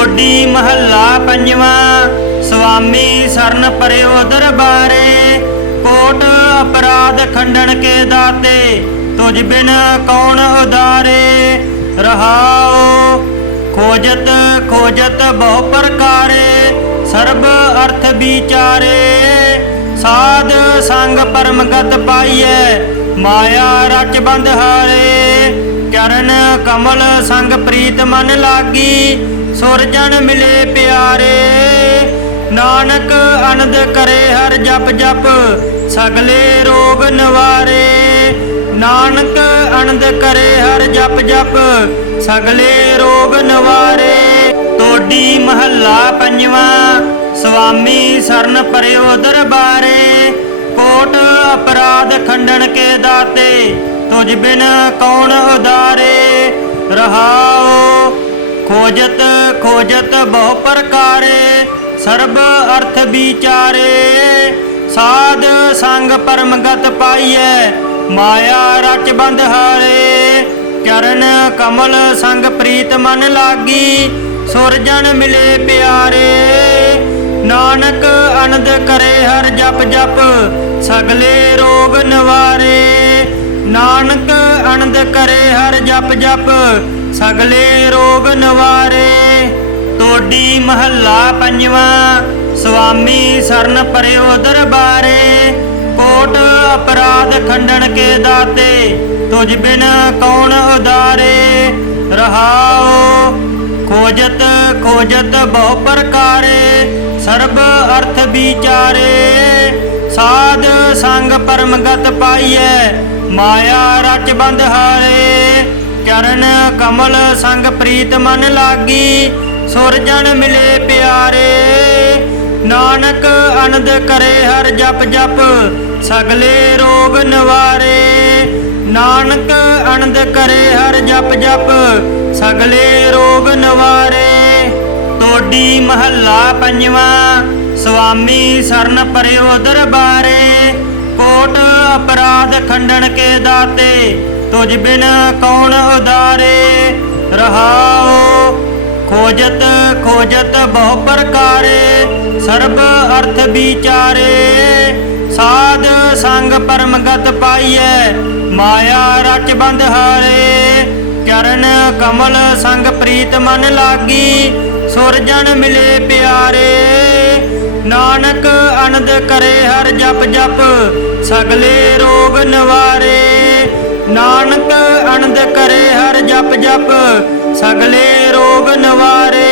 टोडी महला पंजवा। स्वामी शरण परयो दरबारे, कोट अपराध खंडन के दाते, तुझ बिन कौन उदारे। रहाओ खोजत खोजत बहु प्रकारे, सर्ब अर्थ विचारे। साध संग परमगत पाइए, माया रच बंध हारे। चरण कमल संग प्रीत मन लागी, सुरजन मिले प्यारे। नानक अनंद करे हर जप जप, सगले रोग निवारे। नानक आनंद करे हर जप जप, सगले रोग निवारे। टोडी महला पंजवा। स्वामी शरण परयो दरबारे, कोट अपराध खंडन के दाते, तुझ बिन कौन उदारे। रहाओ खोजत खोजत बहु प्रकारे, सर्ब अर्थ विचारे। साध संग परमगत पाइए, माया रच बंध हारे। चरण कमल संग प्रीत मन लागी, सुरजन मिले प्यारे। नानक आनंद करे हर जप जप, सगले रोग निवारे। नानक आनंद करे हर जप जप, सगले रोग निवारे। टोडी महला पंजवा। स्वामी शरण परयो दरबारे, कोट अपराध खंडन के दाते, तुझ बिन कौन उदारे। रहाओ खोजत खोजत बहु प्रकारे, सर्ब अर्थ विचारे। साध संग परमगत पाइए, माया रच बंध हारे। चरण कमल संग प्रीत मन लागी, सुरजन मिले प्यारे। नानक आनंद करे हर जप जप, सगले रोग निवारे। नानक आनंद करे हर जप जप, सगले रोग निवारे। टोडी महला पंजवा। स्वामी शरण परयो दरबारे, कोट अपराध खंडन के दाते, तुझ बिन कौन उदारे। रहाओ खोजत खोजत बहु प्रकारे, सर्ब अर्थ विचारे। साध संग परमगत पाइए, माया रच बंध हारे। चरण कमल संग प्रीत मन लागी, सुरजन मिले प्यारे। नानक आनंद करे हर जप जप, सगले रोग निवारे। नानक आनंद करे हर जप जप, सगले रोग निवारे।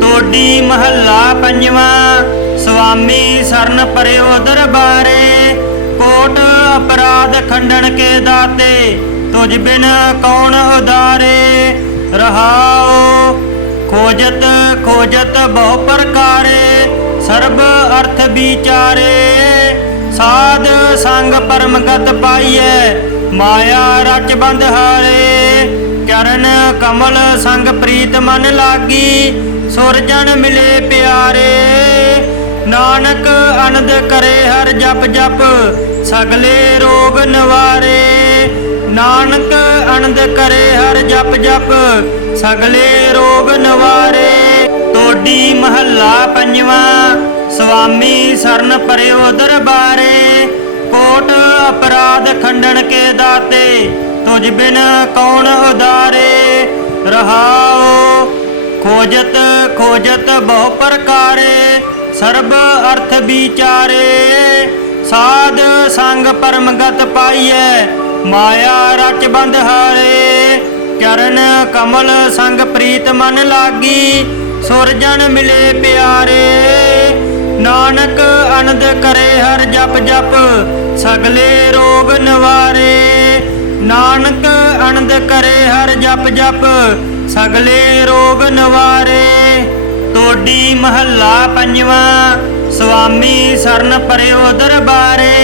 टोडी महला पंजवा। स्वामी शरण परयो दरबारे, कोट अपराध खंडन के दाते, तुझ बिन कौन उदारे। रहाओ खोजत खोजत बहु प्रकारे, सर्ब अर्थ विचारे। साध संग परमगत पाइए, माया रच बंध हारे। चरण कमल संग प्रीत मन लागी, सुरजन मिले प्यारे। नानक आनंद करे हर जप जप, सगले रोग निवारे। नानक आनंद करे हर जप जप, सगले रोग निवारे। टोडी महला पंजवा। स्वामी शरण परयो दरबारे, कोट अपराध खंडन के दाते, तुझ बिन कौन उदारे। रहाओ खोजत खोजत बहु प्रकारे, सर्ब अर्थ विचारे। साध संग परमगत पाइए, माया रच बंध हारे। चरण कमल संग प्रीत मन लागी, सुरजन मिले प्यारे। नानक आनंद करे हर जप जप, सगले रोग निवारे। नानक आनंद करे हर जप जप, सगले रोग निवारे। टोडी महला पंजवा। स्वामी शरण परयो दरबारे,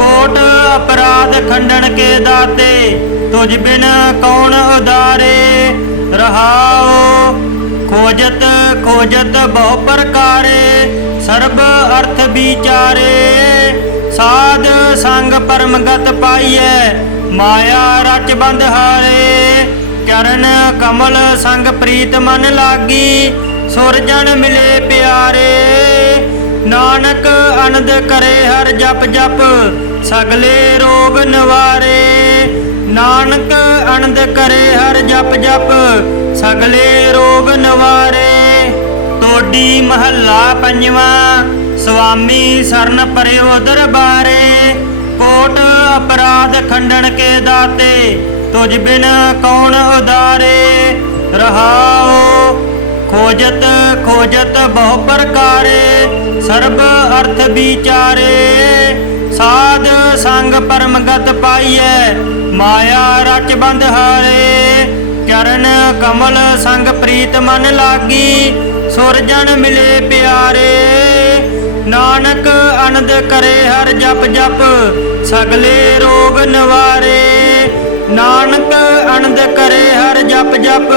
कोट अपराध खंडन के दाते, तुझ बिन कौन उदारे। रहाओ खोजत खोजत बहु प्रकारे, सर्ब अर्थ विचारे। साध संग परमगत पाइए, माया रच बंध हारे। ਚਰਨ ਕਮਲ ਸੰਗ ਪ੍ਰੀਤ ਮਨ ਲਾਗੀ, ਸੁਰਜਣ ਮਿਲੇ ਪਿਆਰੇ। ਨਾਨਕ ਅਨੰਦ ਕਰੇ ਹਰ ਜਪ ਜਪ, ਸਗਲੇ ਰੋਗ ਨਿਵਾਰੇ। ਨਾਨਕ ਅਨੰਦ ਕਰੇ ਹਰ ਜਪ ਜਪ, ਸਗਲੇ ਰੋਗ ਨਿਵਾਰੇ। ਤੋਡੀ ਮਹੱਲਾ ਪੰਜਵਾਂ। ਸੁਆਮੀ ਸਰਨ ਪਰਿਓ ਦਰਬਾਰੇ, ਕੋਟ ਅਪਰਾਧ ਖੰਡਨ ਕੇ ਦਾਤੇ, ਤੁਝ ਬਿਨ ਕੌਣ ਉਦਾਰੇ। ਰਹਾਓ ਖੋਜਤ ਖੋਜਤ ਬਹੁ ਪ੍ਰਕਾਰੇ, ਸਰਬ ਅਰਥ ਵਿਚਾਰੇ। ਸਾਧ ਸੰਗ ਪਰਮਗਤ ਪਾਈਐ, ਮਾਇਆ ਰਚ ਬੰਧ ਹਾਰੇ। ਚਰਨ ਕਮਲ ਸੰਗ ਪ੍ਰੀਤ ਮਨ ਲਾਗੀ, ਸੁਰਜਣ ਮਿਲੇ ਪਿਆਰੇ। ਨਾਨਕ ਅਨੰਦ ਕਰੇ ਹਰ ਜਪ ਜਪ, ਸਗਲੇ ਰੋਗ ਨਿਵਾਰੇ। ਨਾਨਕ ਅਨੰਦ ਕਰੇ ਹਰ ਜਪ ਜਪ,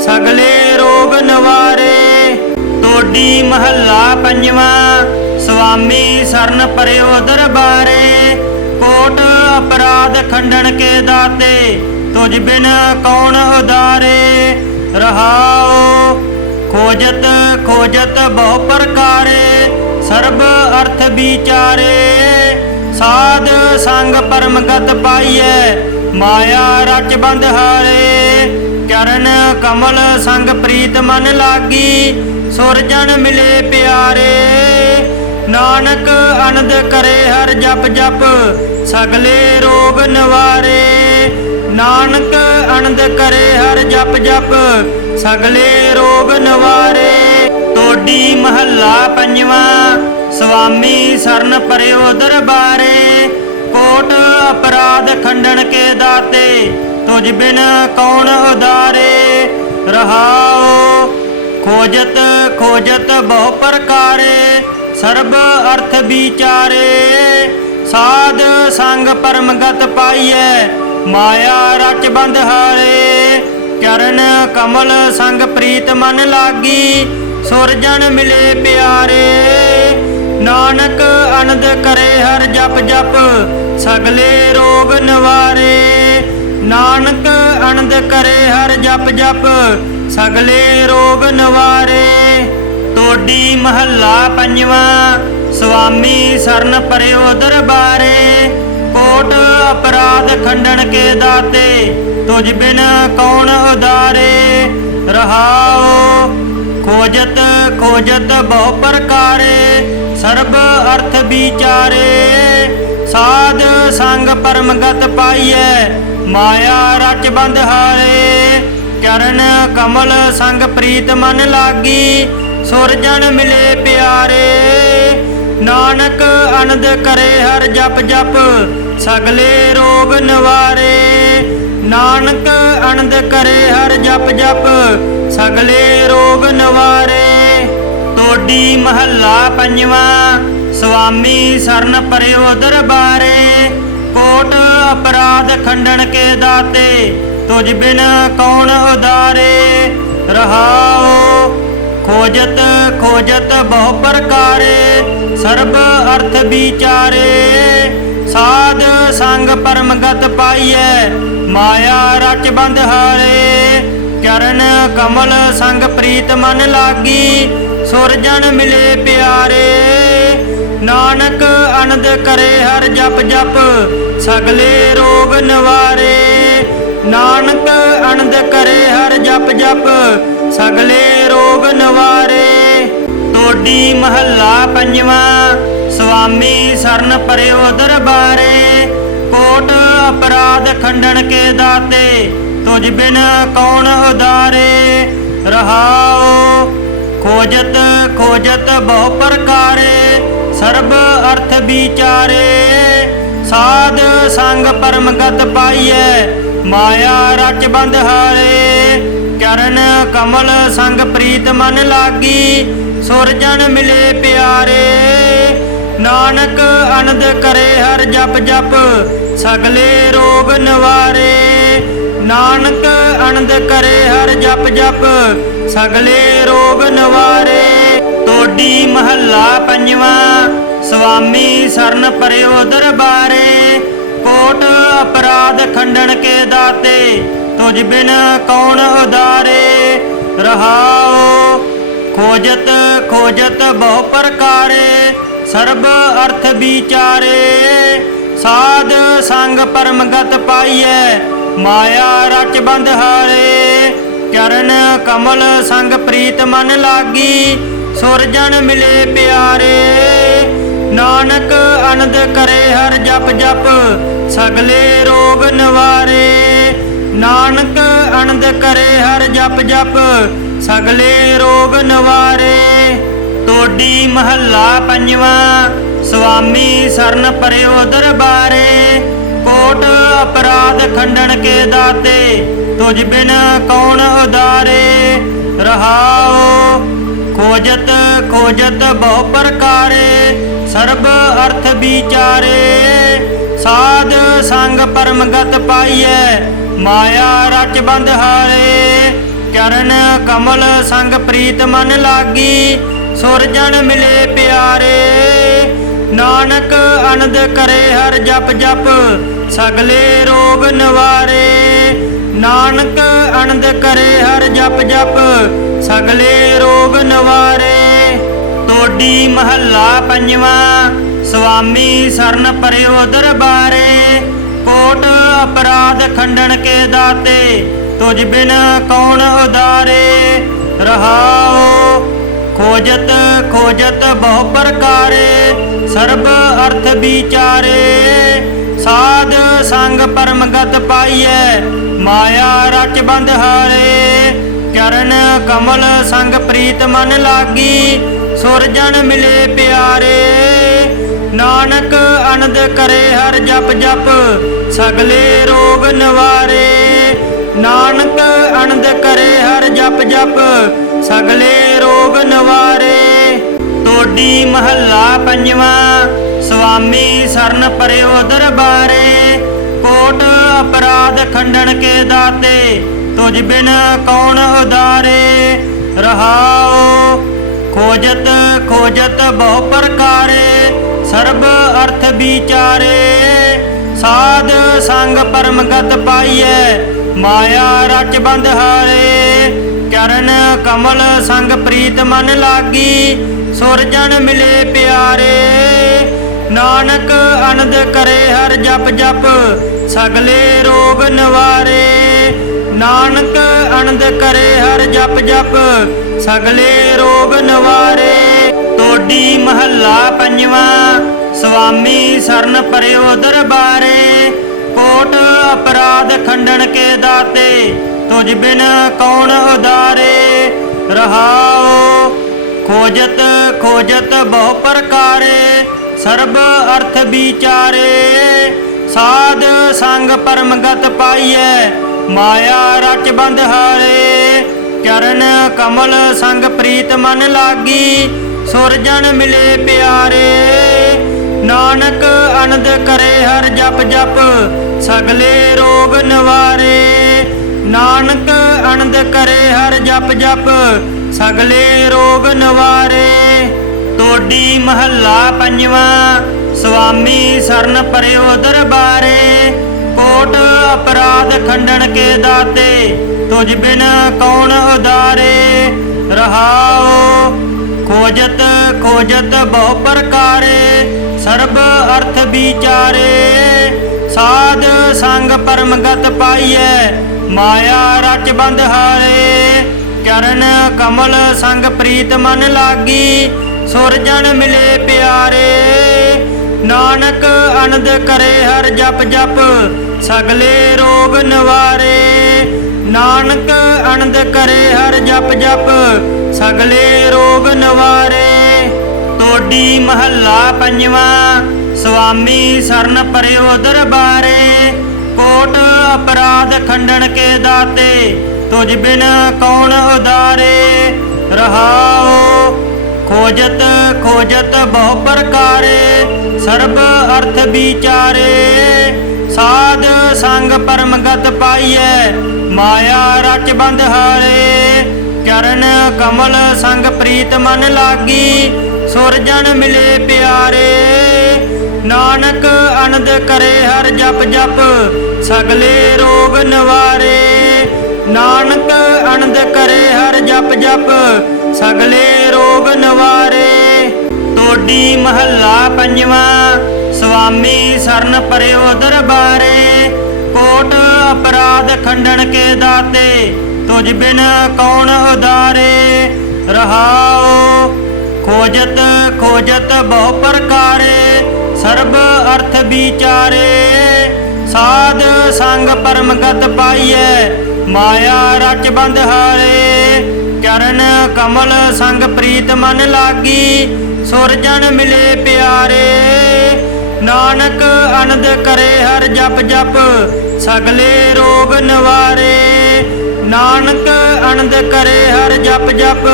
ਸਗਲੇ ਰੋਗ ਨਿਵਾਰੇ। ਤੋਡੀ ਮਹੱਲਾ ਪੰਜਵਾਂ। ਸੁਆਮੀ ਸਰਨ ਪਰਿਓ ਦਰਬਾਰੇ, ਕੋਟ ਅਪਰਾਧ ਖੰਡਨ ਕੇ ਦਾਤੇ, ਤੁਝ ਬਿਨ ਕੌਣ ਉਦਾਰੇ। ਰਹਾਓ ਖੋਜਤ ਖੋਜਤ ਬਹੁ ਪ੍ਰਕਾਰੇ, ਸਰਬ ਅਰਥ ਵਿਚਾਰੇ। ਸਾਧ ਸੰਗ ਪਰਮਗਤ ਪਾਈਐ, ਮਾਇਆ ਰਚ ਬੰਧ ਹਾਰੇ। ਚਰਨ ਕਮਲ ਸੰਗ ਪ੍ਰੀਤ ਮਨ ਲਾਗੀ, ਸੁਰਜਣ ਮਿਲੇ ਪਿਆਰੇ। ਨਾਨਕ ਅਨੰਦ ਕਰੇ ਹਰ ਜਪ ਜਪ, ਸਗਲੇ ਰੋਗ ਨਿਵਾਰੇ। ਨਾਨਕ ਅਨੰਦ ਕਰੇ ਹਰ ਜਪ ਜਪ, ਸਗਲੇ ਰੋਗ ਨਿਵਾਰੇ। ਤੋਡੀ ਮਹੱਲਾ ਪੰਜਵਾਂ। ਸੁਆਮੀ ਸਰਨ ਪਰਿਓ ਦਰਬਾਰੇ, ਕੋਟ ਅਪਰਾਧ ਖੰਡਨ ਕੇ ਦਾਤੇ, ਤੁਝ ਬਿਨ ਕੌਣ ਉਦਾਰੇ। ਰਹਾਓ ਖੋਜਤ ਖੋਜਤ ਬਹੁ ਪ੍ਰਕਾਰੇ, ਸਰਬ ਅਰਥ ਵਿਚਾਰੇ। ਸਾਧ ਸੰਗ ਪਰਮਗਤ ਪਾਈਐ, ਮਾਇਆ ਰਚ ਬੰਧ ਹਾਰੇ। ਚਰਨ ਕਮਲ ਸੰਗ ਪ੍ਰੀਤ ਮਨ ਲਾਗੀ, ਸੁਰਜਣ ਮਿਲੇ ਪਿਆਰੇ। ਨਾਨਕ ਅਨੰਦ ਕਰੇ ਹਰ ਜਪ ਜਪ, ਸਗਲੇ ਰੋਗ ਨਿਵਾਰੇ। ਨਾਨਕ ਅਨੰਦ ਕਰੇ ਹਰ ਜਪ ਜਪ, ਸਗਲੇ ਰੋਗ ਨਿਵਾਰੇ। ਤੋਡੀ ਮਹੱਲਾ ਪੰਜਵਾਂ। ਸੁਆਮੀ ਸਰਨ ਪਰਿਓ ਦਰਬਾਰੇ, ਕੋਟ ਅਪਰਾਧ ਖੰਡਨ ਕੇ ਦਾਤੇ, ਤੁਝ ਬਿਨ ਕੌਣ ਉਦਾਰੇ। ਰਹਾਓ ਖੋਜਤ ਖੋਜਤ ਬਹੁ ਪ੍ਰਕਾਰੇ, ਸਰਬ ਅਰਥ ਵਿਚਾਰੇ। ਸਾਧ ਸੰਗ ਪਰਮਗਤ ਪਾਈਐ, ਮਾਇਆ ਰਚ ਬੰਧ ਹਾਰੇ। ਚਰਨ ਕਮਲ ਸੰਗ ਪ੍ਰੀਤ ਮਨ ਲਾਗੀ, ਸੁਰਜਣ ਮਿਲੇ ਪਿਆਰੇ। ਨਾਨਕ ਅਨੰਦ ਕਰੇ ਹਰ ਜਪ ਜਪ, ਸਗਲੇ ਰੋਗ ਨਿਵਾਰੇ। ਨਾਨਕ ਅਨੰਦ ਕਰੇ ਹਰ ਜਪ ਜਪ, ਸਗਲੇ ਰੋਗ ਨਿਵਾਰੇ। ਤੋਡੀ ਮਹੱਲਾ ਪੰਜਵਾਂ। ਸੁਆਮੀ ਸਰਨ ਪਰਿਓ ਦਰਬਾਰੇ, ਕੋਟ ਅਪਰਾਧ ਖੰਡਨ ਕੇ ਦਾਤੇ, ਤੁਝ ਬਿਨ ਕੌਣ ਉਦਾਰੇ। ਰਹਾਓ ਖੋਜਤ ਖੋਜਤ ਬਹੁ ਪ੍ਰਕਾਰੇ, ਸਰਬ ਅਰਥ ਵਿਚਾਰੇ। ਸਾਧ ਸੰਗ ਪਰਮਗਤ ਪਾਈਐ, ਮਾਇਆ ਰਚ ਬੰਧ ਹਾਰੇ। ਚਰਨ ਕਮਲ ਸੰਗ ਪ੍ਰੀਤ ਮਨ ਲਾਗੀ, ਸੁਰਜਣ ਮਿਲੇ ਪਿਆਰੇ। ਨਾਨਕ ਅਨੰਦ ਕਰੇ ਹਰ ਜਪ ਜਪ, ਸਗਲੇ ਰੋਗ ਨਿਵਾਰੇ। ਨਾਨਕ ਅਨੰਦ ਕਰੇ ਹਰ ਜਪ ਜਪ, ਸਗਲੇ ਰੋਗ ਨਿਵਾਰੇ। ਤੋਡੀ ਮਹੱਲਾ ਪੰਜਵਾਂ। ਸੁਆਮੀ ਸਰਨ ਪਰਿਓ ਦਰਬਾਰੇ, ਕੋਟ ਅਪਰਾਧ ਖੰਡਨ ਕੇ ਦਾਤੇ, ਤੁਝ ਬਿਨ ਕੌਣ ਉਦਾਰੇ। ਰਹਾਓ ਖੋਜਤ ਖੋਜਤ ਬਹੁ ਪ੍ਰਕਾਰੇ, ਸਰਬ ਅਰਥ ਵਿਚਾਰੇ। ਸਾਧ ਸੰਗ ਪਰਮਗਤ ਪਾਈਐ, ਮਾਇਆ ਰਚ ਬੰਧ ਹਾਰੇ। ਚਰਨ ਕਮਲ ਸੰਗ ਪ੍ਰੀਤ ਮਨ ਲਾਗੀ, ਸੁਰਜਣ ਮਿਲੇ ਪਿਆਰੇ। ਨਾਨਕ ਅਨੰਦ ਕਰੇ ਹਰ ਜਪ ਜਪ, ਸਗਲੇ ਰੋਗ ਨਿਵਾਰੇ। ਨਾਨਕ ਅਨੰਦ ਕਰੇ ਹਰ ਜਪ ਜਪ, ਸਗਲੇ ਰੋਗ ਨਿਵਾਰੇ। ਤੋਡੀ ਮਹੱਲਾ ਪੰਜਵਾਂ। ਸੁਆਮੀ ਸਰਨ ਪਰਿਓ ਦਰਬਾਰੇ, ਕੋਟ ਅਪਰਾਧ ਖੰਡਨ ਕੇ ਦਾਤੇ, तुझ बिन कौन उदारे। रहाओ खोजत खोजत बहु प्रकारे, सर्ब अर्थ विचारे। साध संग परम गत पाइयै, माया रच बंध हारे। चरण कमल संग प्रीत मन लागी, सुरजन मिले प्यारे। नानक आनंद करे हर जप जप, सगले रोग निवारे। नानक आनंद करे हर जप जप, सगले रोग निवारे। तोडी महला पंजवा, स्वामी सरन परयो दरबारे। कोट अपराध खंडन के दाते, तुझ बिन कौन उदारे। रहाओ खोजत खोजत बहु प्रकारे, सर्ब अर्थ विचारे। साध संग परम गत पाइयै, माया रच बंध हारे। चरण कमल संग प्रीत मन लागी, सुरजन मिले प्यारे। नानक आनंद करे हर जप जप, सगले रोग निवारे। नानक आनंद करे हर जप जप, सगले रोग निवारे। तोडी महला पंजवा, स्वामी सरन परयो दरबारे। कोट अपराध खंडन के दाते, तुझ बिन कौन उदारे। रहाओ खोजत खोजत बहु प्रकारे, सर्ब अर्थ विचारे। साध संग परम गत पाइयै, माया रच बंध हारे। चरण कमल संग प्रीत मन लागी, सुरजन मिले प्यारे। नानक आनंद करे हर जप जप, सगले रोग निवारे। नानक आनंद करे हर जप जप, सगले रोग निवारे। तोडी महला पंजवा, स्वामी सरन परयो दरबारे। कोट अपराध खंडन के दाते, तुझ बिन कौन उदारे। रहाओ खोजत खोजत बहु प्रकारे, सर्ब अर्थ विचारे। साध संग परम गत पाइयै, माया रच बंध हारे। चरण कमल संग प्रीत मन लागी, सुरजन मिले प्यारे। नानक आनंद करे हर जप जप, सगले रोग निवारे। नानक आनंद करे हर जप जप, सगले रोग निवारे। तोडी महला पंजवा, स्वामी सरन परयो दरबारे। कोट अपराध खंडन के दाते, तुझ बिन कौन उदारे। रहाओ खोजत खोजत बहु प्रकारे, सर्ब अर्थ विचारे। साध संग परम गत पाइयै, माया रच बंध हारे। चरण कमल संग प्रीत मन लागी, सुरजन मिले प्यारे। नानक आनंद करे हर जप जप, सगले रोग निवारे। नानक आनंद करे हर जप जप, सगले रोग निवारे। तोडी महला पंजवा, स्वामी सरन परयो दरबारे। कोट अपराध खंडन के दाते, तुझ बिन कौन उदारे। रहाओ खोजत खोजत बहु प्रकारे, सर्ब अर्थ विचारे। साध संग परम गत पाइयै, माया रच बंध हारे। चरण कमल संग प्रीत मन लागी, सुरजन मिले प्यारे। नानक आनंद करे हर जप जप, सगले रोग निवारे। नानक आनंद करे हर जप जप, सगले रोग निवारे। तोडी महला पंजवा, स्वामी सरन परयो दरबारे। कोट अपराध खंडन के दाते, तुझ बिन कौन उदारे। रहाओ खोजत खोजत बहु प्रकारे, सर्ब अर्थ विचारे। साध संग परम गत पाइयै, माया रच बंध हारे। चरण कमल संग प्रीत मन लागी, सुरजन मिले प्यारे। नानक आनंद करे हर जप जप, सगले रोग निवारे। ਨਾਨਕ ਅਨੰਦ ਕਰੇ ਹਰ ਜਪ ਜਪ ਸਗਲੇ ਰੋਗ ਨਿਵਾਰੇ। ਟੋਡੀ ਮਹੱਲਾ ਪੰਜਵਾਂ। ਸੁਆਮੀ ਸਰਨ ਪਰਿਓ ਦਰਬਾਰੇ, ਕੋਟ ਅਪਰਾਧ ਖੰਡਨ ਕੇ ਦਾਤੇ, ਤੁਝ ਬਿਨ ਕੌਣ ਉਦਾਰੇ। ਰਹਾਉ ਖੋਜਤ ਖੋਜਤ ਬਹੁ ਪ੍ਰਕਾਰੇ, ਸਰਬ ਅਰਥ ਵਿਚਾਰੇ। ਸਾਧ ਸੰਗ ਪਰਮਗਤ ਪਾਈਐ, ਮਾਇਆ ਰਚ ਬੰਧ ਹਾਰੇ। ਚਰਨ ਕਮਲ ਸੰਗ ਪ੍ਰੀਤ ਮਨ ਲਾਗੀ, ਸੁਰਜਨ ਮਿਲੇ ਪਿਆਰੇ। ਨਾਨਕ ਅਨੰਦ ਕਰੇ ਹਰ ਜਪ ਜਪ ਸਗਲੇ ਰੋਗ ਨਿਵਾਰੇ। ਨਾਨਕ ਅਨੰਦ ਕਰੇ ਹਰ ਜਪ ਜਪ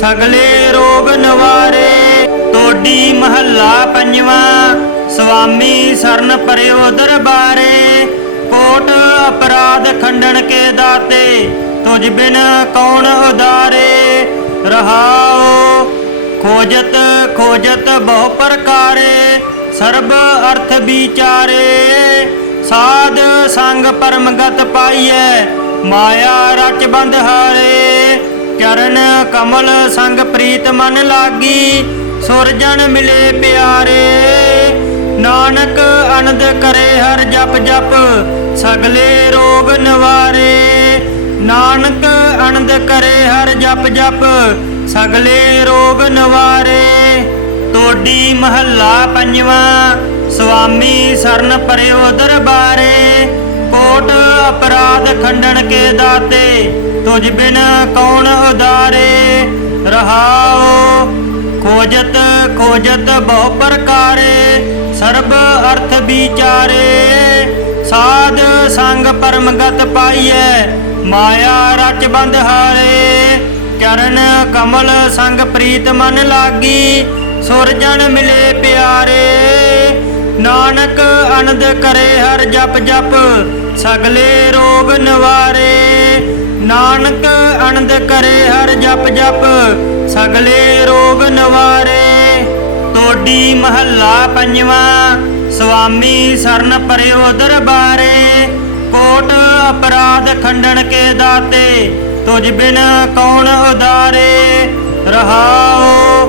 ਸਗਲੇ ਰੋਗ ਨਿਵਾਰੇ। ਟੋਡੀ ਮਹੱਲਾ ਪੰਜਵਾਂ। ਸੁਆਮੀ ਸਰਨ ਪਰਿਓ ਦਰਬਾਰੇ, ਕੋਟ ਅਪਰਾਧ ਖੰਡਨ ਕੇ ਦਾਤੇ, ਤੁਝ ਬਿਨ ਕੌਣ ਉਦਾਰੇ। ਰਹਾਉ ਖੋਜਤ ਖੋਜਤ ਬਹੁ ਪ੍ਰਕਾਰੇ, ਸਰਬ ਅਰਥ ਵਿਚਾਰੇ। ਸਾਧ ਸੰਗ ਪਰਮਗਤ ਪਾਈਐ, ਮਾਇਆ ਰਚ ਬੰਧ ਹਾਰੇ। ਚਰਨ ਕਮਲ ਸੰਗ ਪ੍ਰੀਤ ਮਨ ਲਾਗੀ, ਸੁਰਜਨ ਮਿਲੇ ਪਿਆਰੇ। ਨਾਨਕ ਅਨੰਦ ਕਰੇ ਹਰ ਜਪ ਜਪ ਸਗਲੇ ਰੋਗ ਨਿਵਾਰੇ। ਨਾਨਕ ਅਨੰਦ ਕਰੇ ਹਰ ਜਪ ਜਪ ਸਗਲੇ ਰੋਗ ਨਿਵਾਰੇ। ਟੋਡੀ ਮਹੱਲਾ ਪੰਜਵਾਂ। ਸੁਆਮੀ ਸਰਨ ਪਰਿਓ ਦਰਬਾਰੇ, ਕੋਟ ਅਪਰਾਧ ਖੰਡਨ ਕੇ ਦਾਤੇ, ਤੁਝ ਬਿਨ ਕੌਣ ਉਦਾਰੇ। ਰਹਾਉ ਖੋਜਤ ਖੋਜਤ ਬਹੁ ਪ੍ਰਕਾਰੇ, ਸਰਬ ਅਰਥ ਵਿਚਾਰੇ। ਸਾਧ ਸੰਗ ਪਰਮਗਤ ਪਾਈਐ, ਮਾਇਆ ਰਚ ਬੰਧ ਹਾਰੇ। ਚਰਨ ਕਮਲ ਸੰਗ ਪ੍ਰੀਤ ਮਨ ਲਾਗੀ, ਸੁਰਜਨ ਮਿਲੇ ਪਿਆਰੇ। ਨਾਨਕ ਅਨੰਦ ਕਰੇ ਹਰ ਜਪ ਜਪ ਸਗਲੇ ਰੋਗ ਨਿਵਾਰੇ। ਨਾਨਕ ਅਨੰਦ ਕਰੇ ਹਰ ਜਪ ਜਪ ਸਗਲੇ ਰੋਗ ਨਿਵਾਰੇ। ਟੋਡੀ ਮਹੱਲਾ ਪੰਜਵਾਂ। ਸੁਆਮੀ ਸਰਨ ਪਰਿਓ ਦਰਬਾਰੇ, ਕੋਟ ਅਪਰਾਧ ਖੰਡਨ ਕੇ ਦਾਤੇ, ਤੁਝ ਬਿਨ ਕੌਣ ਉਦਾਰੇ। ਰਹਾਉ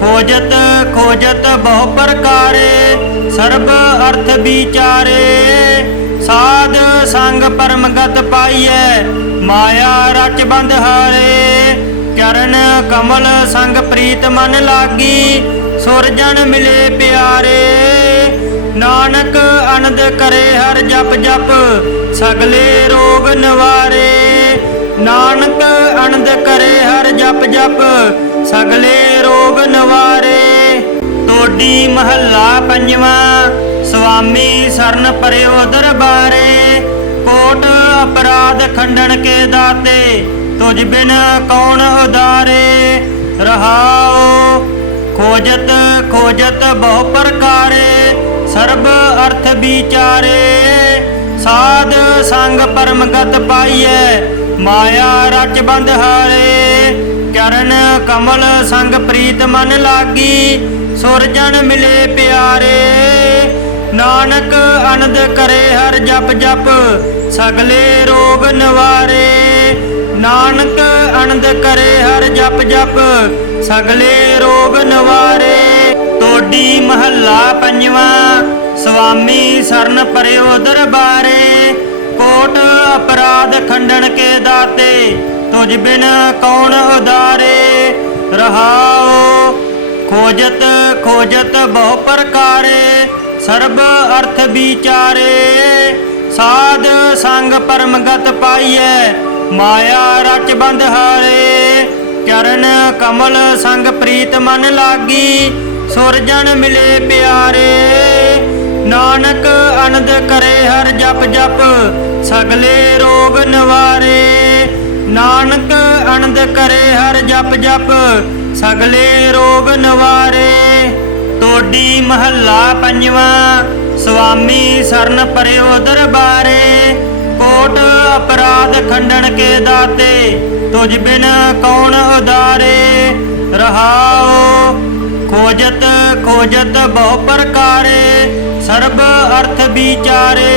ਖੋਜਤ ਖੋਜਤ ਬਹੁ ਪ੍ਰਕਾਰੇ, ਸਰਬ ਅਰਥ ਵਿਚਾਰੇ। ਸਾਧ ਸੰਗ ਪਰਮਗਤ ਪਾਈਐ, ਮਾਇਆ ਰਚ ਬੰਧ ਹਾਰੇ। ਚਰਨ ਕਮਲ ਸੰਗ ਪ੍ਰੀਤ ਮਨ ਲਾਗੀ, ਸੁਰਜਨ ਮਿਲੇ ਪਿਆਰੇ। ਨਾਨਕ ਅਨੰਦ ਕਰੇ ਹਰ ਜਪ ਜਪ ਸਗਲੇ ਰੋਗ ਨਿਵਾਰੇ। ਨਾਨਕ ਅਨੰਦ ਕਰੇ ਹਰ ਜਪ ਜਪ ਸਗਲੇ ਰੋਗ ਨਿਵਾਰੇ। ਟੋਡੀ ਮਹੱਲਾ ਪੰਜਵਾਂ। ਸੁਆਮੀ ਸਰਨ ਪਰਿਓ ਦਰਬਾਰੇ, ਕੋਟ ਅਪਰਾਧ ਖੰਡਨ ਕੇ ਦਾਤੇ, ਤੁਝ ਬਿਨ ਕੌਣ ਉਦਾਰੇ। ਰਹਾਉ ਖੋਜਤ ਖੋਜਤ ਬਹੁ ਪ੍ਰਕਾਰੇ, ਸਰਬ ਅਰਥ ਵਿਚਾਰੇ। ਸਾਧ ਸੰਗ ਪਰਮਗਤ ਪਾਈਐ, ਮਾਇਆ ਰਚ ਬੰਧ ਹਾਰੇ। ਚਰਨ ਕਮਲ ਸੰਗ ਪ੍ਰੀਤ ਮਨ ਲਾਗੀ, ਸੁਰਜਨ ਮਿਲੇ ਪਿਆਰੇ। ਨਾਨਕ ਅਨੰਦ ਕਰੇ ਹਰ ਜਪ ਜਪ ਸਗਲੇ ਰੋਗ ਨਿਵਾਰੇ। ਨਾਨਕ ਅਨੰਦ ਕਰੇ ਹਰ ਜਪ ਜਪ ਸਗਲੇ ਰੋਗ ਨਿਵਾਰੇ। ਟੋਡੀ ਮਹੱਲਾ ਪੰਜਵਾਂ। ਸੁਆਮੀ ਸਰਨ ਪਰਿਓ ਦਰਬਾਰੇ, ਕੋਟ ਅਪਰਾਧ ਖੰਡਨ ਕੇ ਦਾਤੇ, ਤੁਝ ਬਿਨ ਕੌਣ ਉਦਾਰੇ। ਰਹਾਉ ਖੋਜਤ ਖੋਜਤ ਬਹੁ ਪ੍ਰਕਾਰੇ, ਸਰਬ ਅਰਥ ਵਿਚਾਰੇ। ਸਾਧ ਸੰਗ ਪਰਮਗਤ ਪਾਈਐ, ਮਾਇਆ ਰਚ ਬੰਧ ਹਾਰੇ। ਚਰਨ ਕਮਲ ਸੰਗ ਪ੍ਰੀਤ ਮਨ ਲਾਗੀ, ਸੁਰਜਨ ਮਿਲੇ ਪਿਆਰੇ। ਨਾਨਕ ਅਨੰਦ ਕਰੇ ਹਰ ਜਪ ਜਪ ਸਗਲੇ ਰੋਗ ਨਿਵਾਰੇ। ਨਾਨਕ ਅਨੰਦ ਕਰੇ ਹਰ ਜਪ ਜਪ ਸਗਲੇ ਰੋਗ ਨਿਵਾਰੇ। ਟੋਡੀ ਮਹੱਲਾ ਪੰਜਵਾਂ। ਸੁਆਮੀ ਸਰਨ ਪਰਿਓ ਦਰਬਾਰੇ, ਕੋਟ ਅਪਰਾਧ ਖੰਡਨ ਕੇ ਦਾਤੇ, ਤੁਝ ਬਿਨ ਕੌਣ ਉਦਾਰੇ। ਰਹਾਉ ਖੋਜਤ ਖੋਜਤ ਬਹੁ ਪ੍ਰਕਾਰੇ, ਸਰਬ ਅਰਥ ਵਿਚਾਰੇ।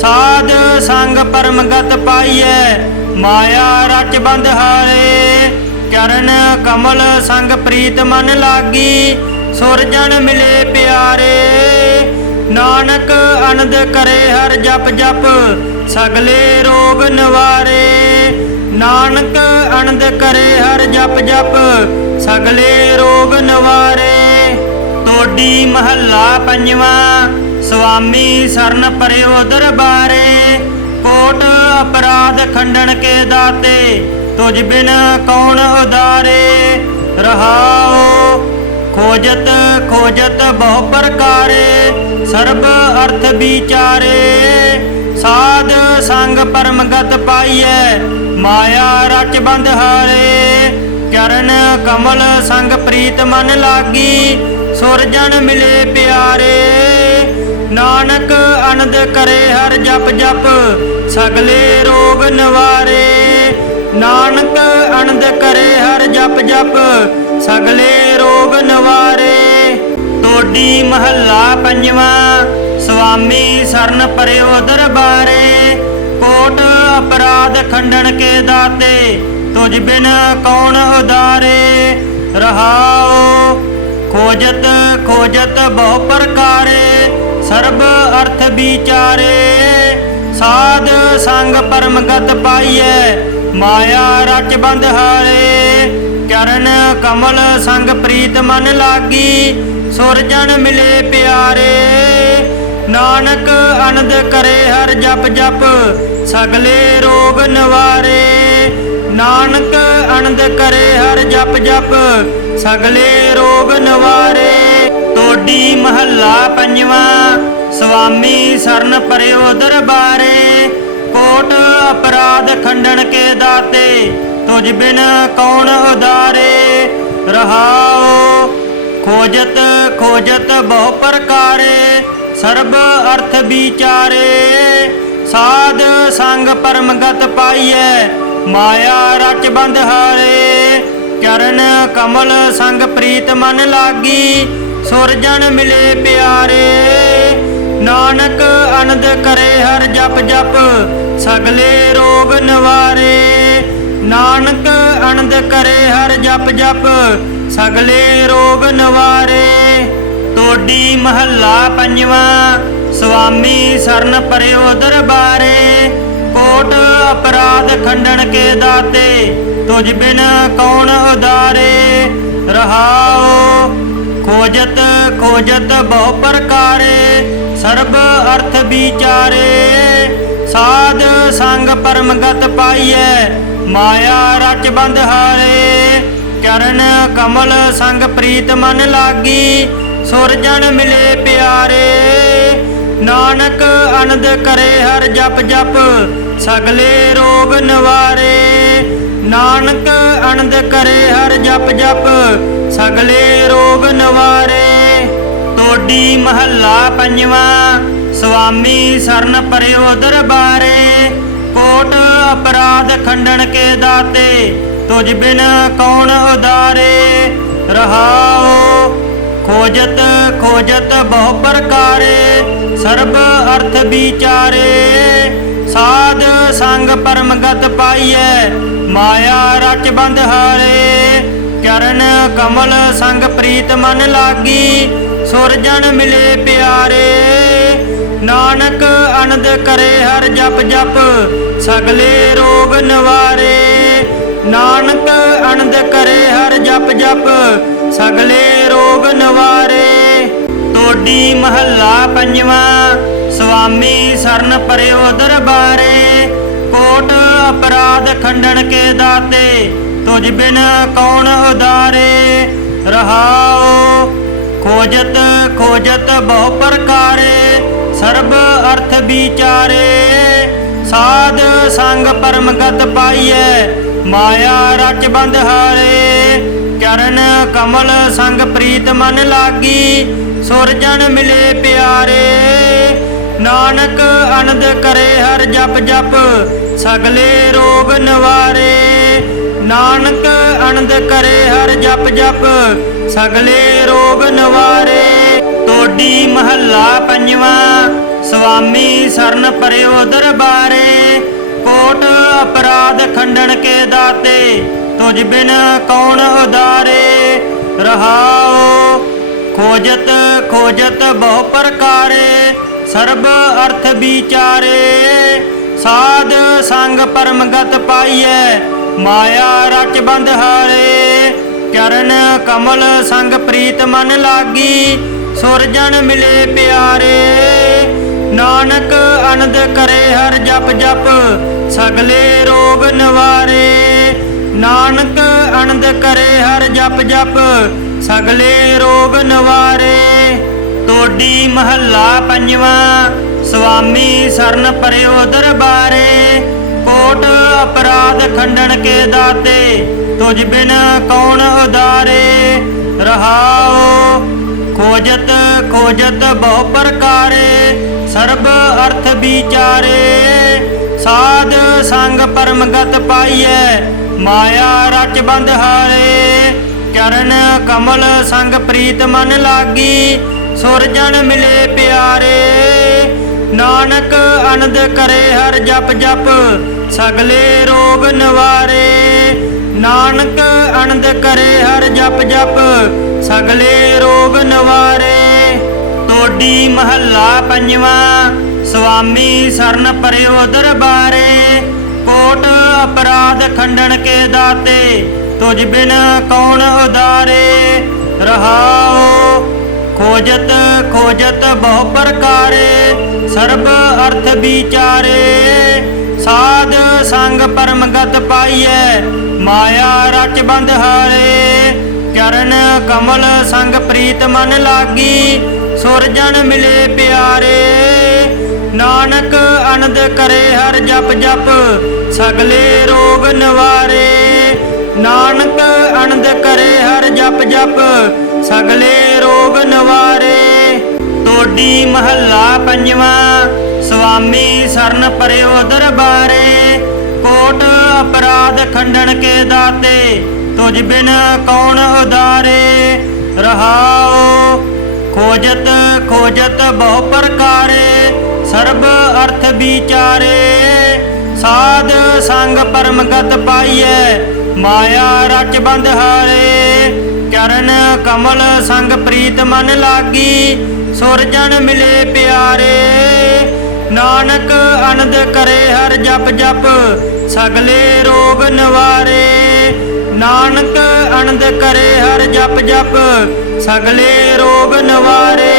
ਸਾਧ ਸੰਗ ਪਰਮਗਤ ਪਾਈਐ ਮਾਇਆ ਰਚ ਬੰਧ ਹਾਰੇ। ਚਰਨ ਕਮਲ ਸੰਗ ਪ੍ਰੀਤ ਮਨ ਲਾਗੀ ਸੁਰਜਨ ਮਿਲੇ ਪਿਆਰੇ। ਨਾਨਕ ਅਨੰਦ ਕਰੇ ਹਰ ਜਪ ਜਪ ਸਗਲੇ ਰੋਗ ਨਿਵਾਰੇ। ਨਾਨਕ ਆਨੰਦ ਕਰੇ ਹਰ ਜਪ ਜਪ ਸਗਲੇ ਰੋਗ ਨਿਵਾਰੇ। ਤੋਡੀ ਮਹੱਲਾ ਪੰਜਵਾਂ। ਸੁਆਮੀ ਸਰਨ ਪਰਿਓ ਦਰਬਾਰੇ ਕੋਟ ਅਪਰਾਧ ਖੰਡਨ ਕੇ ਦਾਤੇ ਤੁਝ ਬਿਨ ਕੌਣ ਉਦਾਰੇ। ਰਹਾਓ ਖੋਜਤ ਖੋਜਤ ਬਹੁ ਪ੍ਰਕਾਰੇ ਸਰਬ ਅਰਥ ਵਿਚਾਰੇ। ਸਾਧ ਸੰਗ ਪਰਮਗਤ ਪਾਈਐ ਮਾਇਆ ਰਚ ਬੰਧ ਹਾਰੇ। ਚਰਨ ਕਮਲ ਸੰਗ ਪ੍ਰੀਤ ਮਨ ਲਾਗੀ ਸੁਰਜਨ ਮਿਲੇ ਪਿਆਰੇ। ਨਾਨਕ ਆਨੰਦ ਕਰੇ ਹਰ ਜਪ ਜਪ ਸਗਲੇ ਰੋਗ ਨਿਵਾਰੇ। ਨਾਨਕ ਆਨੰਦ ਕਰੇ ਹਰ ਜਪ ਜਪ ਸਗਲੇ ਰੋਗ ਨਿਵਾਰੇ। ਤੋਡੀ ਮਹੱਲਾ ਪੰਜਵਾਂ। ਸੁਆਮੀ ਸਰਨ ਪਰਿਓ ਦਰਬਾਰੇ ਕੋਟ ਅਪਰਾਧ ਖੰਡਨ ਕੇ ਦਾਤੇ ਤੁਝ ਬਿਨ ਕੌਣ ਉਦਾਰੇ। ਰਹਾਓ ਖੋਜਤ ਖੋਜਤ ਬਹੁ ਪ੍ਰਕਾਰੇ ਸਰਬ ਅਰਥ ਵਿਚਾਰੇ। ਸਾਧ ਸੰਗ ਪਰਮਗਤ ਪਾਈਐ ਮਾਇਆ ਰਚ ਬੰਧ ਹਾਰੇ। ਚਰਨ ਕਮਲ ਸੰਗ ਪ੍ਰੀਤ ਮਨ ਲਾਗੀ ਸੁਰਜਨ ਮਿਲੇ ਪਿਆਰੇ। ਨਾਨਕ ਆਨੰਦ ਕਰੇ ਹਰ ਜਪ ਜਪ ਸਗਲੇ ਰੋਗ ਨਿਵਾਰੇ। ਨਾਨਕ ਆਨੰਦ ਕਰੇ ਹਰ ਜਪ ਜਪ ਸਗਲੇ ਰੋਗ ਨਿਵਾਰੇ। ਤੋਡੀ ਮਹੱਲਾ ਪੰਜਵਾਂ। ਸੁਆਮੀ ਸਰਨ ਪਰਿਓ ਦਰਬਾਰੇ ਕੋਟ ਅਪਰਾਧ ਖੰਡਨ ਕੇ ਦਾਤੇ ਤੁਝ ਬਿਨ ਕੌਣ ਉਦਾਰੇ। ਰਹਾਓ ਖੋਜਤ ਖੋਜਤ ਬਹੁ ਪ੍ਰਕਾਰੇ ਸਰਬ ਅਰਥ ਵਿਚਾਰੇ। ਸਾਧ ਸੰਗ ਪਰਮਗਤ ਪਾਈਐ ਮਾਇਆ ਰਚ ਬੰਧ ਹਾਰੇ। ਚਰਨ ਕਮਲ ਸੰਗ ਪ੍ਰੀਤ ਮਨ ਲਾਗੀ ਸੁਰਜਨ ਮਿਲੇ ਪਿਆਰੇ। ਨਾਨਕ ਆਨੰਦ ਕਰੇ ਹਰ ਜਪ ਜਪ ਸਗਲੇ ਰੋਗ ਨਿਵਾਰੇ। ਨਾਨਕ ਆਨੰਦ ਕਰੇ ਹਰ ਜਪ ਜਪ ਸਗਲੇ ਰੋਗ ਨਿਵਾਰੇ। ਤੋਡੀ ਮਹੱਲਾ ਪੰਜਵਾਂ। ਸੁਆਮੀ ਸਰਨ ਪਰਿਓ ਦਰਬਾਰੇ ਕੋਟ ਅਪਰਾਧ ਖੰਡਨ ਕੇ ਦਾਤੇ ਤੁਝ ਬਿਨ ਕੌਣ ਉਦਾਰੇ। ਰਹਾਓ ਖੋਜਤ ਖੋਜਤ ਬਹੁ ਪ੍ਰਕਾਰੇ ਸਰਬ ਅਰਥ ਵਿਚਾਰੇ। ਸਾਧ ਸੰਗ ਪਰਮਗਤ ਪਾਈਐ ਮਾਇਆ ਰਚ ਬੰਧ ਹਾਰੇ। ਚਰਨ ਕਮਲ ਸੰਗ ਪ੍ਰੀਤ ਮਨ ਲਾਗੀ ਸੁਰਜਨ ਮਿਲੇ ਪਿਆਰੇ। ਨਾਨਕ ਆਨੰਦ ਕਰੇ ਹਰ ਜਪ ਜਪ ਸਗਲੇ ਰੋਗ ਨਿਵਾਰੇ। ਨਾਨਕ ਆਨੰਦ ਕਰੇ ਹਰ ਜਪ ਜਪ ਸਗਲੇ ਰੋਗ ਨਿਵਾਰੇ। ਤੋਡੀ ਮਹੱਲਾ ਪੰਜਵਾਂ। ਸੁਆਮੀ ਸਰਨ ਪਰਿਓ ਦਰਬਾਰੇ ਕੋਟ ਅਪਰਾਧ ਖੰਡਨ ਕੇ ਦਾਤੇ ਤੁਝ ਬਿਨ ਕੌਣ ਉਦਾਰੇ। ਰਹਾਓ ਖੋਜਤ ਖੋਜਤ ਬਹੁ ਪ੍ਰਕਾਰੇ ਸਰਬ ਅਰਥ ਵਿਚਾਰੇ। ਸਾਧ ਸੰਗ ਪਰਮਗਤ ਪਾਈਐ ਮਾਇਆ ਰਚ ਬੰਧ ਹਾਰੇ। ਚਰਨ ਕਮਲ ਸੰਗ ਪ੍ਰੀਤ ਮਨ ਲਾਗੀ ਸੁਰਜਨ ਮਿਲੇ ਪਿਆਰੇ। ਨਾਨਕ ਆਨੰਦ ਕਰੇ ਹਰ ਜਪ ਜਪ ਸਗਲੇ ਰੋਗ ਨਿਵਾਰੇ। ਨਾਨਕ ਆਨੰਦ ਕਰੇ ਹਰ ਜਪ ਜਪ ਸਗਲੇ ਰੋਗ ਨਿਵਾਰੇ। ਤੋਡੀ ਮਹੱਲਾ ਪੰਜਵਾਂ। ਸੁਆਮੀ ਸਰਨ ਪਰਿਓ ਦਰਬਾਰੇ ਕੋਟ ਅਪਰਾਧ ਖੰਡਨ ਕੇ ਦਾਤੇ ਤੁਝ ਬਿਨ ਕੌਣ ਉਦਾਰੇ। ਰਹਾਓ ਖੋਜਤ ਖੋਜਤ ਬਹੁ ਪ੍ਰਕਾਰੇ ਸਰਬ ਅਰਥ ਵਿਚਾਰੇ। ਸਾਧ ਸੰਗ ਪਰਮਗਤ ਪਾਈਐ ਮਾਇਆ ਰਚ ਬੰਧ ਹਾਰੇ। ਚਰਨ ਕਮਲ ਸੰਗ ਪ੍ਰੀਤ ਮਨ ਲਾਗੀ ਸੁਰਜਨ ਮਿਲੇ ਪਿਆਰੇ। ਨਾਨਕ ਆਨੰਦ ਕਰੇ ਹਰ ਜਪ ਜਪ ਸਗਲੇ ਰੋਗ ਨਿਵਾਰੇ। ਨਾਨਕ ਆਨੰਦ ਕਰੇ ਹਰ ਜਪ ਜਪ ਸਗਲੇ ਰੋਗ ਨਿਵਾਰੇ। ਤੋਡੀ ਮਹੱਲਾ ਪੰਜਵਾਂ। ਸੁਆਮੀ ਸਰਨ ਪਰਿਓ ਦਰਬਾਰੇ। ਕੋਟ ਅਪਰਾਧ ਖੰਡਨ ਕੇ ਦਾਤੇ, ਤੁਝ ਬਿਨ ਕੌਣ ਉਦਾਰੇ। ਰਹਾਉ ਖੋਜਤ ਖੋਜਤ ਬਹੁ ਪ੍ਰਕਾਰੇ, ਸਰਬ ਅਰਥ ਵਿਚਾਰੇ। ਸਾਧ ਸੰਗ ਪਰਮ ਗਤ ਪਾਈਐ, ਮਾਇਆ ਰਚ ਬੰਧ ਹਾਰੇ। ਚਰਨ ਕਮਲ ਸੰਗ ਪ੍ਰੀਤ ਮਨ ਲਾਗੀ, ਸੁਰਜਨ ਮਿਲੇ ਪਿਆਰੇ। ਨਾਨਕ ਅਨੰਦ ਕਰੇ ਹਰ ਜਪ ਜਪ, ਸਗਲੇ ਰੋਗ ਨਿਵਾਰੇ। ਨਾਨਕ ਆਨੰਦ ਕਰੇ ਹਰ ਜਪ ਜਪ, ਸਗਲੇ ਰੋਗ ਨਿਵਾਰੇ। ਤੋਡੀ ਮਹੱਲਾ ਪੰਜਵਾਂ। ਸੁਆਮੀ ਸਰਨ ਪਰਿਓ ਦਰਬਾਰੇ। ਕੋਟ ਅਪਰਾਧ ਖੰਡਨ ਕੇ ਦਾਤੇ, ਤੁਝ ਬਿਨ ਕੌਣ ਉਦਾਰੇ। ਰਹਾਉ ਖੋਜਤ ਖੋਜਤ ਬਹੁ ਪ੍ਰਕਾਰੇ, ਸਰਬ ਅਰਥ ਵਿਚਾਰੇ। ਸਾਧ ਸੰਗ ਪਰਮ ਗਤ ਪਾਈਐ, ਮਾਇਆ ਰਚ ਬੰਧ ਹਾਰੇ। ਚਰਨ ਕਮਲ ਸੰਗ ਪ੍ਰੀਤ ਮਨ ਲਾਗੀ, ਸੁਰਜਨ ਮਿਲੇ ਪਿਆਰੇ। ਨਾਨਕ ਆਨੰਦ ਕਰੇ ਹਰ ਜਪ ਜਪ, ਸਗਲੇ ਰੋਗ ਨਿਵਾਰੇ। ਨਾਨਕ ਆਨੰਦ ਕਰੇ ਹਰ ਜਪ ਜਪ, ਸਗਲੇ ਰੋਗ ਨਿਵਾਰੇ। ਤੋਡੀ ਮਹੱਲਾ ਪੰਜਵਾਂ। ਸੁਆਮੀ ਸਰਨ ਪਰਿਓ ਦਰਬਾਰੇ। ਕੋਟ ਅਪਰਾਧ ਖੰਡਨ ਕੇ ਦਾਤੇ, ਤੁਝ ਬਿਨ ਕੌਣ ਉਦਾਰੇ। ਰਹਾਉ ਖੋਜਤ ਖੋਜਤ ਬਹੁ ਪ੍ਰਕਾਰੇ, ਸਰਬ ਅਰਥ ਵਿਚਾਰੇ। ਸਾਧ ਸੰਗ ਪਰਮ ਗਤ ਪਾਈਐ, ਮਾਇਆ ਰਚ ਬੰਧ ਹਾਰੇ। ਚਰਨ ਕਮਲ ਸੰਗ ਪ੍ਰੀਤ ਮਨ ਲਾਗੀ, ਸੁਰਜਨ ਮਿਲੇ ਪਿਆਰੇ। ਨਾਨਕ ਆਨੰਦ ਕਰੇ ਹਰ ਜਪ ਜਪ, ਸਗਲੇ ਰੋਗ ਨਿਵਾਰੇ। ਨਾਨਕ ਆਨੰਦ ਕਰੇ ਹਰ ਜਪ ਜਪ, ਸਗਲੇ ਰੋਗ ਨਿਵਾਰੇ। ਤੋਡੀ ਮਹੱਲਾ ਪੰਜਵਾਂ। ਸੁਆਮੀ ਸਰਨ ਪਰਿਓ ਦਰਬਾਰੇ। ਕੋਟ ਅਪਰਾਧ ਖੰਡਨ ਕੇ ਦਾਤੇ, ਤੁਝ ਬਿਨ ਕੌਣ ਉਦਾਰੇ। ਰਹਾਉ ਖੋਜਤ ਖੋਜਤ ਬਹੁ ਪ੍ਰਕਾਰੇ, ਸਰਬ ਅਰਥ ਵਿਚਾਰੇ। ਸਾਧ ਸੰਗ ਪਰਮ ਗਤ ਪਾਈਐ, ਮਾਇਆ ਰਚ ਬੰਧ ਹਾਰੇ। ਚਰਨ ਕਮਲ ਸੰਗ ਪ੍ਰੀਤ ਮਨ ਲਾਗੀ, ਸੁਰਜਨ ਮਿਲੇ ਪਿਆਰੇ। ਨਾਨਕ ਆਨੰਦ ਕਰੇ ਹਰ ਜਪ ਜਪ, ਸਗਲੇ ਰੋਗ ਨਿਵਾਰੇ। ਨਾਨਕ ਆਨੰਦ ਕਰੇ ਹਰ ਜਪ ਜਪ, ਸਗਲੇ ਰੋਗ ਨਿਵਾਰੇ।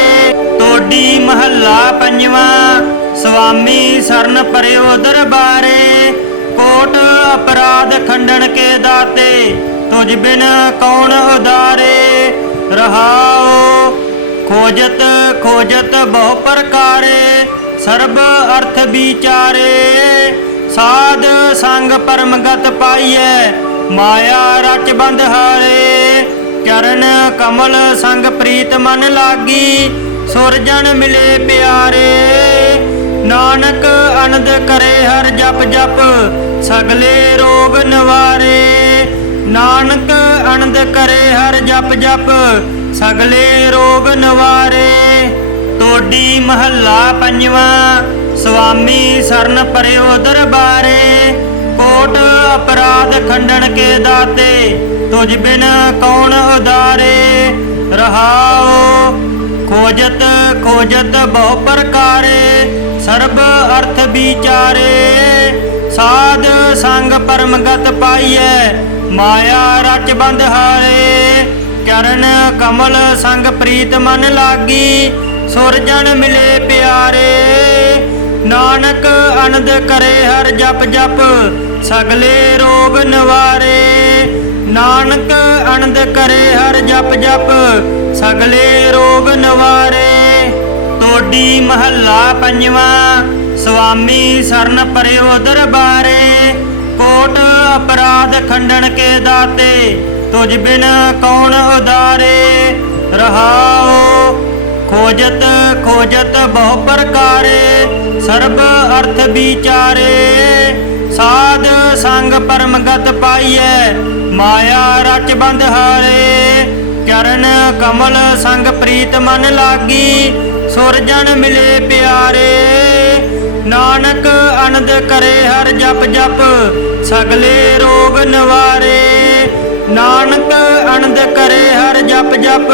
ਤੋਡੀ ਮਹੱਲਾ ਪੰਜਵਾਂ। ਸੁਆਮੀ ਸਰਨ ਪਰਿਓ ਦਰਬਾਰੇ। ਕੋਟ ਅਪਰਾਧ ਖੰਡਨ ਕੇ ਦਾਤੇ, ਤੁਝ ਬਿਨ ਕੌਣ ਉਦਾਰੇ। ਰਹਾਉ ਖੋਜਤ ਖੋਜਤ ਬਹੁ ਪ੍ਰਕਾਰੇ, ਸਰਬ ਅਰਥ ਵਿਚਾਰੇ। ਸਾਧ ਸੰਗ ਪਰਮ ਗਤ ਪਾਈਐ, ਮਾਇਆ ਰਚ ਬੰਧ ਹਾਰੇ। ਚਰਨ ਕਮਲ ਸੰਗ ਪ੍ਰੀਤ ਮਨ ਲਾਗੀ, ਸੁਰਜਨ ਮਿਲੇ ਪਿਆਰੇ। ਨਾਨਕ ਆਨੰਦ ਕਰੇ ਹਰ ਜਪ ਜਪ, ਸਗਲੇ ਰੋਗ ਨਿਵਾਰੇ। ਨਾਨਕ ਆਨੰਦ ਕਰੇ ਹਰ ਜਪ ਜਪ, ਸਗਲੇ ਰੋਗ ਨਿਵਾਰੇ। ਤੋਡੀ ਮਹੱਲਾ ਪੰਜਵਾਂ। ਸੁਆਮੀ ਸਰਨ ਪਰਿਓ ਦਰਬਾਰੇ। ਕੋਟ ਅਪਰਾਧ ਖੰਡਨ ਕੇ ਦਾਤੇ, ਤੁਝ ਬਿਨ ਕੌਣ ਉਦਾਰੇ। ਰਹਾਉ ਖੋਜਤ ਖੋਜਤ ਬਹੁ ਪ੍ਰਕਾਰੇ, ਸਰਬ ਅਰਥ ਵਿਚਾਰੇ। ਸਾਧ ਸੰਗ ਪਰਮ ਗਤ ਪਾਈਐ, ਮਾਇਆ ਰਚ ਬੰਧ ਹਾਰੇ। ਚਰਨ ਕਮਲ ਸੰਗ ਪ੍ਰੀਤ ਮਨ ਲਾਗੀ, ਸੁਰਜਨ ਮਿਲੇ ਪਿਆਰੇ। ਨਾਨਕ ਆਨੰਦ ਕਰੇ ਹਰ ਜਪ ਜਪ, ਸਗਲੇ ਰੋਗ ਨਿਵਾਰੇ। ਨਾਨਕ ਆਨੰਦ ਕਰੇ ਹਰ ਜਪ ਜਪ, ਸਗਲੇ ਰੋਗ ਨਿਵਾਰੇ। ਤੋਡੀ ਮਹੱਲਾ ਪੰਜਵਾਂ। ਸੁਆਮੀ ਸਰਨ ਪਰਿਓ ਦਰਬਾਰੇ। ਕੋਟ ਅਪਰਾਧ ਖੰਡਨ ਕੇ ਦਾਤੇ, ਤੁਝ ਬਿਨ ਕੌਣ ਉਦਾਰੇ। ਰਹਾਉ ਖੋਜਤ ਖੋਜਤ ਬਹੁ ਪ੍ਰਕਾਰੇ, ਸਰਬ ਅਰਥ ਵਿਚਾਰੇ। ਸਾਧ ਸੰਗ ਪਰਮ ਗਤ ਪਾਈਐ, ਮਾਇਆ ਰਚ ਬੰਧ ਹਾਰੇ। ਚਰਨ ਕਮਲ ਸੰਗ ਪ੍ਰੀਤ ਮਨ ਲਾਗੀ, ਸੁਰਜਣ ਮਿਲੇ ਪਿਆਰੇ। ਨਾਨਕ ਅਨੰਦ ਕਰੇ ਹਰ ਜਪ ਜਪ ਸਗਲੇ ਰੋਗ ਨਿਵਾਰੇ। ਨਾਨਕ ਅਨੰਦ ਕਰੇ ਹਰ ਜਪ ਜਪ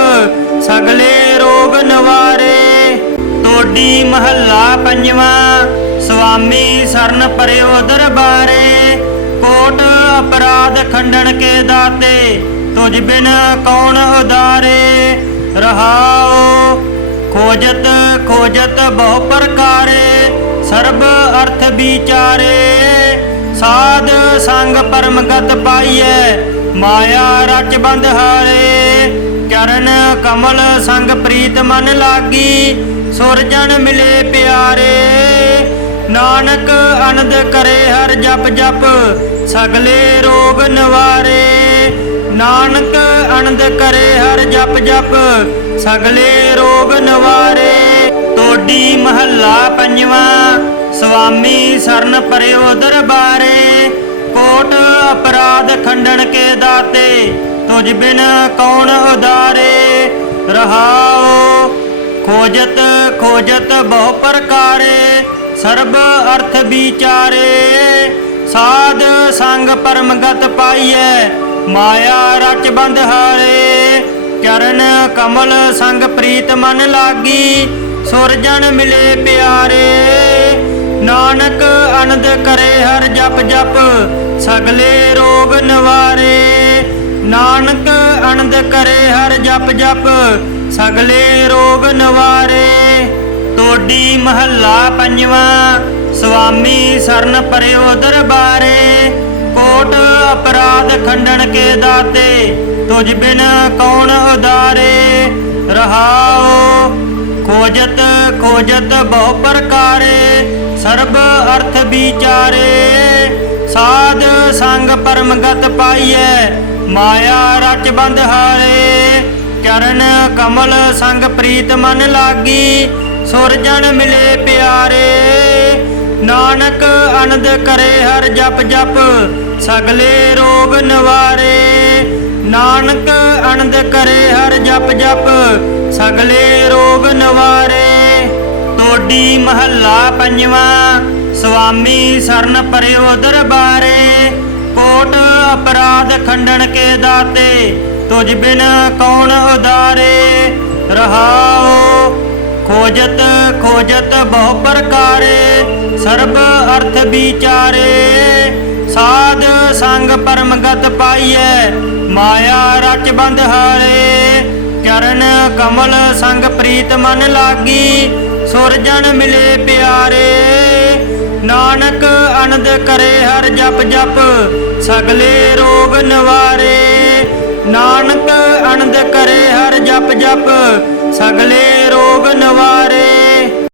ਸਗਲੇ ਰੋਗ ਨਿਵਾਰੇ। ਟੋਡੀ ਮਹੱਲਾ ਪੰਜਵਾਂ। ਸੁਆਮੀ ਸਰਨ ਪਰਿਓ ਦਰਬਾਰੇ। ਕੋਟ ਅਪਰਾਧ ਖੰਡਨ ਕੇ ਦਾਤੇ ਤੁਝ ਬਿਨ ਕੌਣ ਉਦਾਰੇ। ਰਹਾਉ ਖੋਜਤ ਖੋਜਤ ਬਹੁ ਪ੍ਰਕਾਰੇ ਸਰਬ ਅਰਥ ਵਿਚਾਰੇ। ਸਾਧ ਸੰਗ ਪਰਮ ਗਤ ਪਾਈਐ ਮਾਇਆ ਰਚ ਬੰਧ ਹਾਰੇ। ਚਰਨ ਕਮਲ ਸੰਗ ਪ੍ਰੀਤ ਮਨ ਲਾਗੀ ਸੁਰਜਣ ਮਿਲੇ ਪਿਆਰੇ। ਨਾਨਕ ਅਨੰਦ ਕਰੇ ਹਰ ਜਪ ਜਪ ਸਗਲੇ ਰੋਗ ਨਿਵਾਰੇ। ਨਾਨਕ ਅਨੰਦ ਕਰੇ ਹਰ ਜਪ ਜਪ ਸਗਲੇ ਰੋਗ ਨਿਵਾਰੇ। ਟੋਡੀ ਮਹੱਲਾ ਪੰਜਵਾਂ। ਸੁਆਮੀ ਸਰਨ ਪਰਿਓ ਦਰਬਾਰੇ। ਕੋਟ ਅਪਰਾਧ ਖੰਡਨ ਕੇ ਦਾਤੇ ਤੁਝ ਬਿਨ ਕੌਣ ਉਦਾਰੇ। ਰਹਾਉ ਖੋਜਤ ਖੋਜਤ ਬਹੁ ਪ੍ਰਕਾਰੇ ਸਰਬ ਅਰਥ ਵਿਚਾਰੇ। ਸਾਧ ਸੰਗ ਪਰਮ ਗਤ ਪਾਈਐ ਮਾਇਆ ਰਚ ਬੰਧ ਹਾਰੇ। ਚਰਨ ਕਮਲ ਸੰਗ ਪ੍ਰੀਤ ਮਨ ਲਾਗੀ ਸੁਰਜਣ ਮਿਲੇ ਪਿਆਰੇ। ਨਾਨਕ ਅਨੰਦ ਕਰੇ ਹਰ ਜਪ ਜਪ ਸਗਲੇ ਰੋਗ ਨਿਵਾਰੇ। ਨਾਨਕ ਅਨੰਦ ਕਰੇ ਹਰ ਜਪ ਜਪ ਸਗਲੇ ਰੋਗ ਨਿਵਾਰੇ। ਟੋਡੀ ਮਹੱਲਾ ਪੰਜਵਾਂ। ਸੁਆਮੀ ਸਰਨ ਪਰਿਓ ਦਰਬਾਰੇ। ਕੋਟ ਅਪਰਾਧ ਖੰਡਨ ਕੇ ਦਾਤੇ ਤੁਝ ਬਿਨ ਕੌਣ ਉਦਾਰੇ। ਰਹਾਉ ਖੋਜਤ ਖੋਜਤ ਬਹੁ ਪ੍ਰਕਾਰੇ ਸਰਬ ਅਰਥ ਵਿਚਾਰੇ। ਸਾਧ ਸੰਗ ਪਰਮ ਗਤ ਪਾਈਐ ਮਾਇਆ ਰਚ ਬੰਧ ਹਾਰੇ। ਚਰਨ ਕਮਲ ਸੰਗ ਪ੍ਰੀਤ ਮਨ ਲਾਗੀ ਸੁਰਜਣ ਮਿਲੇ ਪਿਆਰੇ। ਨਾਨਕ ਅਨੰਦ ਕਰੇ ਹਰ ਜਪ ਜਪ ਸਗਲੇ ਰੋਗ ਨਿਵਾਰੇ। ਨਾਨਕ ਅਨੰਦ ਕਰੇ ਹਰ ਜਪ ਜਪ ਸਗਲੇ ਰੋਗ ਨਿਵਾਰੇ। ਟੋਡੀ ਮਹੱਲਾ ਪੰਜਵਾਂ। ਸੁਆਮੀ ਸਰਨ ਪਰਿਓ ਦਰਬਾਰੇ। ਕੋਟ ਅਪਰਾਧ ਖੰਡਨ ਕੇ ਦਾਤੇ ਤੁਝ ਬਿਨ ਕੌਣ ਉਦਾਰੇ। ਰਹਾਉ ਖੋਜਤ ਖੋਜਤ ਬਹੁ ਪ੍ਰਕਾਰੇ ਸਰਬ ਅਰਥ ਵਿਚਾਰੇ। ਸਾਧ ਸੰਗ ਪਰਮ ਗਤ ਪਾਈਐ ਮਾਇਆ ਰਚ ਬੰਧ ਹਾਰੇ। ਚਰਨ ਕਮਲ ਸੰਗ ਪ੍ਰੀਤ ਮਨ ਲਾਗੀ ਸੁਰਜਣ ਮਿਲੇ ਪਿਆਰੇ। ਨਾਨਕ ਅਨੰਦ ਕਰੇ ਹਰ ਜਪ ਜਪ ਸਗਲੇ ਰੋਗ ਨਿਵਾਰੇ। ਨਾਨਕ ਅਨੰਦ ਕਰੇ ਹਰ ਜਪ ਜਪ ਸਗਲੇ